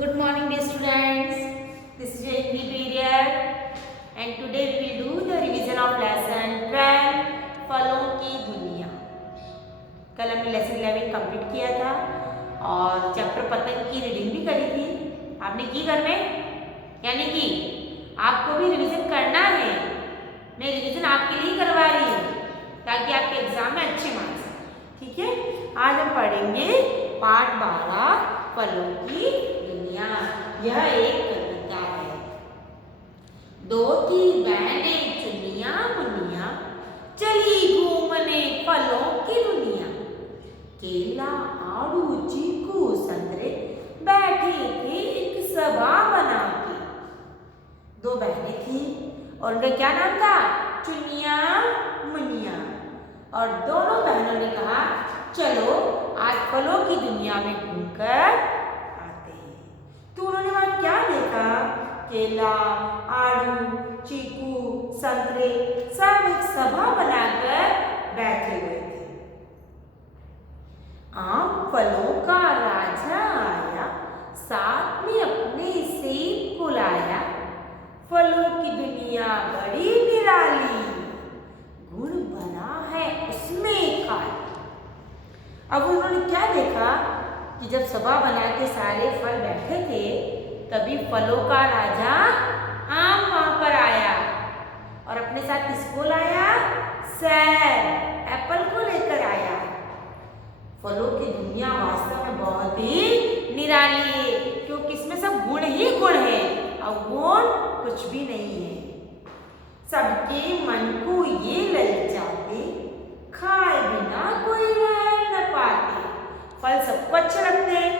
Good morning, dear students. This is your Hindi period, and today we will do the revision of lesson 12 फलों की दुनिया। कल हमने lesson 11 complete किया था और चैप्टर पतंग की रीडिंग भी करी थी। आपने की घर में, यानी कि आपको भी रिवीजन करना है। मैं रिवीजन आपके लिए करवा रही हूँ ताकि आपके एग्जाम में अच्छे मार्क्स आए। ठीक है, आज हम पढ़ेंगे पाठ 12 फलों की दुनिया। यह एक कविता है। दो थी बहनें चुनिया मुनिया, चली घूमने फलों की दुनिया। केला आड़ू चीकू संतरे बैठे थे एक सभा बना के। दो बहनें थी और उनका क्या नाम था? चुनिया मुनिया। और दोनों बहनों ने कहा चलो आज फलों की दुनिया में घूमकर आते हैं। तो उन्होंने वहां क्या देखा? केला आड़ू चीकू संतरे सब एक सभा बनाकर बैठे हुए थे। आम फलों का राजा आया, साथ में अपने सेब को लाया। फलों की दुनिया बड़ी निराली, गुण भरा है उसमें खाया। अब उन्होंने क्या देखा कि जब सभा बना के सारे फल बैठे थे, तभी फलों का राजा आम वहां पर आया और अपने साथ किसको लाया? सेब एप्पल को लेकर आया। फलों की दुनिया वास्तव में बहुत ही निराली है, क्योंकि इसमें सब गुण ही गुण है और गुण कुछ भी नहीं है। सबके मन को ये ललचाते, खाए बिना कोई रह न पाते। फल सबको अच्छे लगते हैं,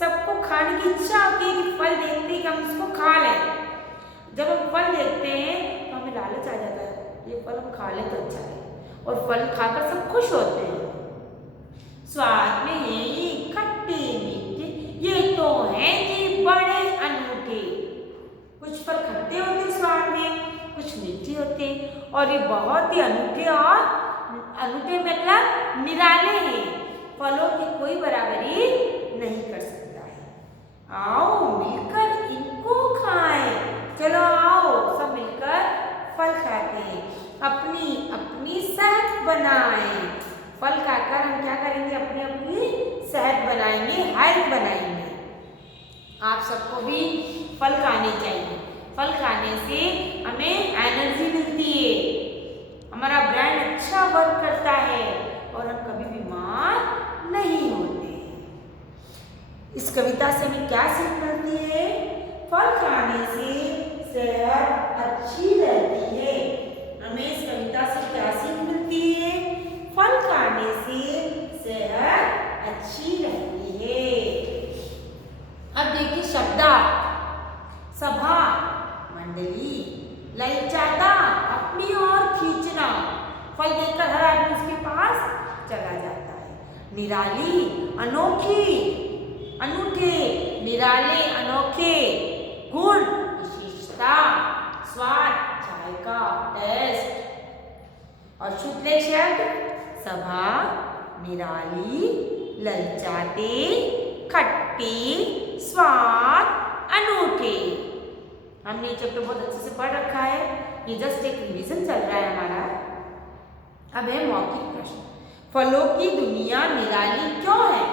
सबको खाने की इच्छा होती है कि फल देखते हैं कि हम इसको खा लें। जब हम फल देखते हैं तो हमें लालच आ जाता है, ये फल हम खा लें तो अच्छा है, और फल खाकर सब खुश होते हैं। स्वाद में है ये खट्टे मीठे, ये तो हैं जी बड़े अनूठे। कुछ फल खट्टे होते स्वाद में, कुछ मीठे होते, और ये बहुत ही अनूठे, और अनूठे मतलब निराले हैं। फलों की कोई बराबरी नहीं कर सकता है। आओ मिलकर इनको खाएं। चलो आओ सब मिलकर फल खाते हैं, अपनी अपनी सेहत बनाएं। फल खाकर हम क्या करेंगे? अपनी अपनी सेहत बनाएंगे, हेल्थ बनाएंगे। आप सबको भी फल खाने चाहिए। फल खाने से हमें एनर्जी मिलती है, हमारा ब्रेन अच्छा वर्क करता है और हम कभी बीमार नहीं होते। इस कविता से हमें क्या सीख मिलती है? फल खाने से सेहत अच्छी रहती है। हमें इस कविता से क्या सीख मिलती है? फल खाने से सेहत अच्छी रहती है। अब देखिए शब्दार्थ। सभा मंडली, ललचाता अपनी ओर खींचना। फल देखकर हर आदमी उसके पास चला जाता है। निराली अनोखी, अनूठे निराले अनोखे। गुण विशेषता, स्वाद चाय का टेस्ट। और शुक्ल शब्द सभा, निराली, ललचाते, खट्टे, स्वाद, अनूठे। हमने ये चैप्टर बहुत अच्छे से पढ़ रखा है, ये जस्ट एक रिवीजन चल रहा है हमारा। अब है मौखिक प्रश्न। फलों की दुनिया निराली क्यों है?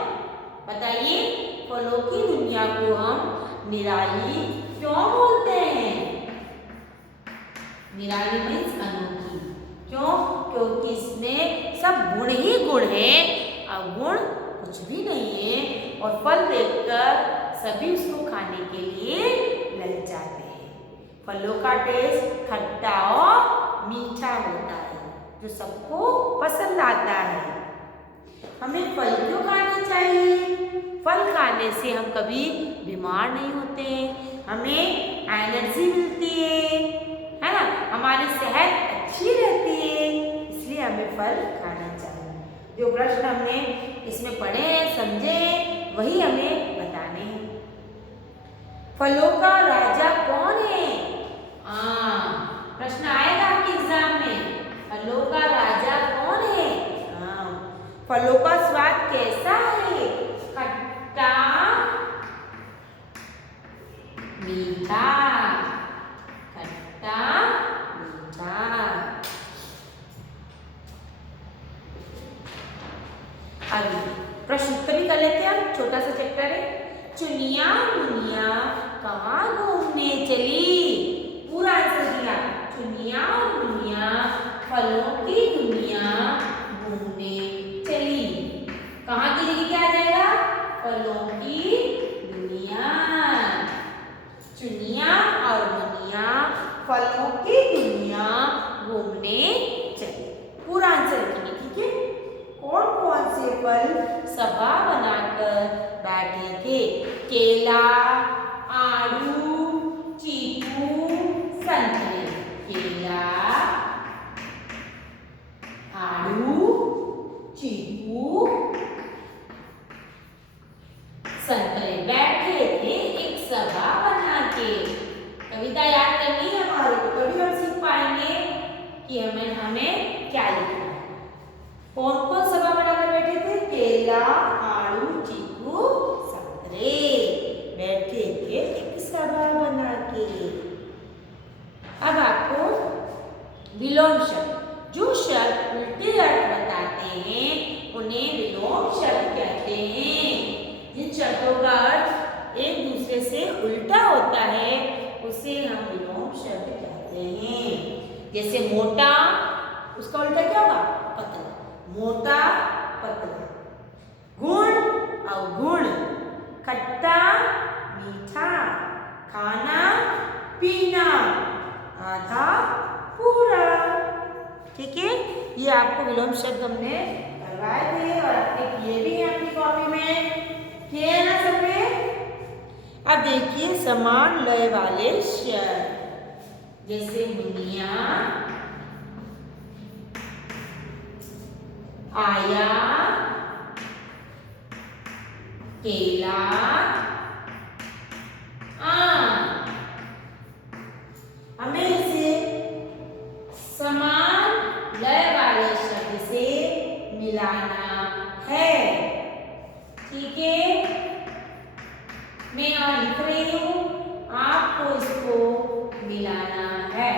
बताइए, फलों की दुनिया को हम निराली क्यों बोलते हैं? निराली मीन्स अनोखी। क्यों? क्योंकि इसमें सब गुण ही गुण है और गुण कुछ भी नहीं है, और फल देखकर सभी उसको खाने के लिए ललचाते हैं। फलों का टेस्ट खट्टा और मीठा होता है, जो सबको पसंद आता है। हमें फल क्यों खाने चाहिए? फल खाने से हम कभी बीमार नहीं होते, हमें एनर्जी मिलती है ना, हमारी सेहत अच्छी रहती है, इसलिए हमें फल खाना चाहिए। जो प्रश्न हमने इसमें पढ़े हैं, समझे, वही हमें बताने हैं। फलों का राजा कौन है? प्रश्न आएगा आपके एग्जाम में, फलों का राजा कौन है? फलों का स्वाद कैसा है? खट्टा छोटा सा चैप्टर है। चुनिया मुनिया कहाँ घूमने चली, पूरा आंसर दिया। चुनिया मुनिया फलों की दुनिया घूमने चली। कहाँ की जगह क्या आ जाएगा, फलों की दुनिया। चुनिया और मुनिया फलों की दुनिया घूमने चली, पूरा आंसर लिखेंगे। ठीक है, कौन कौन से फल सभा बनाकर बैठे थे? केला, आड़ू, चीकू, संतरे। केला, आड़ू, चीकू, संतरे बैठे थे एक सभा बना के। कविता याद करनी है हमारे को, तभी हम सीख पाएंगे कि हमें क्या लिखना है। कौन कौन सभा बनाकर बैठे थे? केला, आड़ू, चीकू, संतरे बैठे थे एक सभा बना के। अब आपको विलोम शब्द, जो शब्द उल्टे अर्थ बताते हैं उन्हें विलोम शब्द कहते हैं। जिन शब्दों का अर्थ एक दूसरे से उल्टा होता है उसे हम विलोम शब्द कहते हैं। जैसे मोटा, उसका उल्टा क्या होगा? पतला। मोटा, पतला। गुण, अवगुण। खट्टा, मीठा। खाना, पीना। आधा, पूरा। ठीक है, ये आपको विलोम शब्द हमने करवाए थे और आपने किए भी हैं अपनी कॉपी में। किए हैं ना सबने? अब देखिए समान लय वाले शब्द, जैसे मुनिया, आया, केला, आम। हमें इसे समान लय वाले शब्द से मिलाना है। ठीक है, मैं यहाँ लिख रही हूँ, आपको इसको मिलाना है।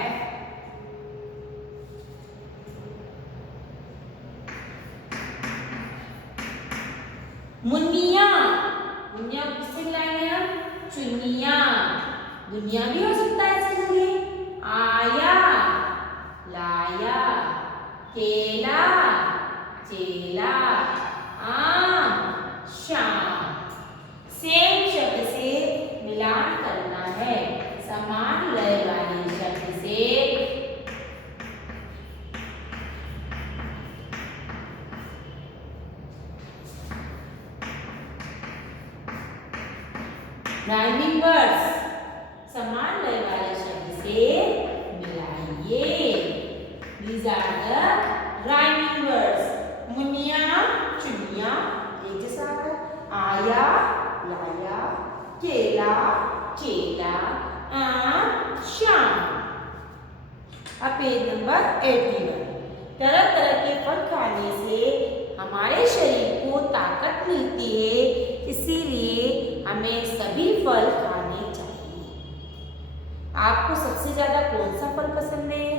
मुनिया, मुनिया किससे मिलाएंगे हम? चुनिया। दुनिया भी हो सकता है इसकी जगह। आया, लाया। केला, चेला। आम, शाम। सेम शब्द से मिलान करना है, समान लय वाले शब्द से। राइमिंग वर्ड्स, समान लय वाले शब्द से मिलाइए। These are the rhyming words. Muniya, चुनिया एक जैसा है। आया, लाया। केला, चेला। आम, शाम। अब पेज नंबर 81। तरह तरह के फल खाने से हमारे शरीर को ताकत मिलती है, इसीलिए हमें सभी फल खाने चाहिए। आपको सबसे ज्यादा कौन सा फल पसंद है?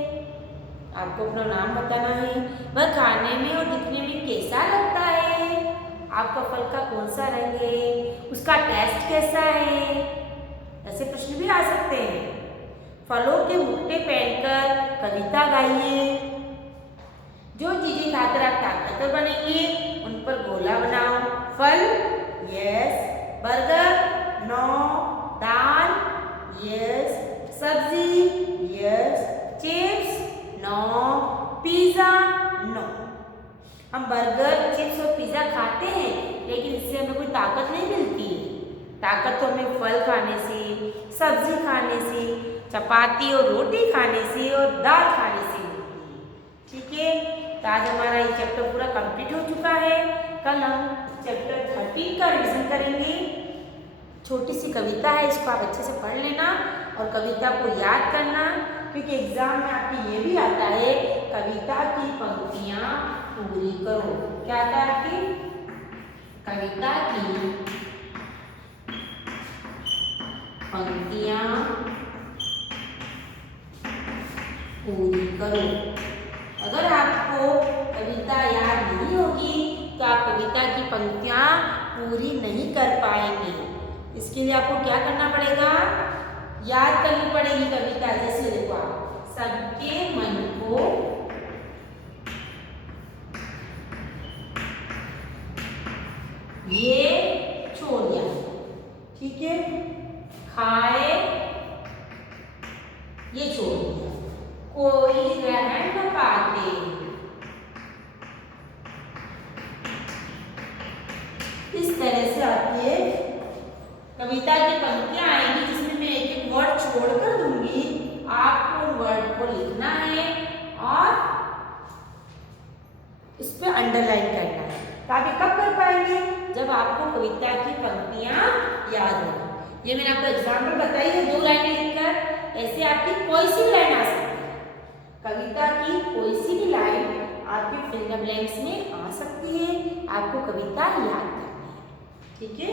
आपको अपना नाम बताना है, वह खाने में और दिखने में कैसा लगता है, आपका फल का कौन सा रंग है, उसका टेस्ट कैसा है। ऐसे प्रश्न भी आ सकते हैं। फलों के मुट्ठे पहनकर कविता गाइए। जो चीजें खाकर आप ताकतवर बनेंगे उन पर गोला बनाओ। फल, यस। Burger, no. दाल, यस। सब्जी, yes. Chips, no. Pizza, no. हम बर्गर, चिप्स और पिज्जा खाते हैं, लेकिन इससे हमें कोई ताकत नहीं मिलती है। ताकत तो हमें फल खाने से, सब्जी खाने से, चपाती और रोटी खाने से और दाल खाने से मिलती है। ठीक है, तो आज हमारा ये चैप्टर पूरा कंप्लीट हो चुका है। कल हम चैप्टर 13 का रिवीजन करेंगे। छोटी सी कविता है, इसको आप अच्छे से पढ़ लेना और कविता को याद करना, क्योंकि एग्जाम में आपकी ये भी आता है, कविता की पंक्तियां पूरी करो। क्या आता है आपकी? कविता की पंक्तियां पूरी करो। अगर आपको कविता याद नहीं होगी तो आप कविता की पंक्तियां पूरी नहीं कर पाएंगे। इसके लिए आपको क्या करना पड़ेगा, याद करनी पड़ेगी कविता। जैसे देखो आप, सबके मन को ये छोड़ दिया, ठीक है। खाए ये छोड़ दिया, कोई रह न पाते। इस तरह से आपके कविता की पंक्तियां आएंगी जिसमें मैं एक एक वर्ड छोड़ कर दूंगी। आपको उन वर्ड को लिखना है और इस पे अंडरलाइन करना है। तो आप ये कब कर पाएंगे, जब आपको कविता की पंक्तियां याद होगी। ये मैंने आपको एग्जाम्पल बताई है 2 लाइनें लिखकर। ऐसे आपकी कोई सी भी लाइन आ सकती है, कविता की कोई सी भी लाइन आपके फिंगर ब्लैंक्स में आ सकती है। आपको कविता याद करनी है, ठीक है।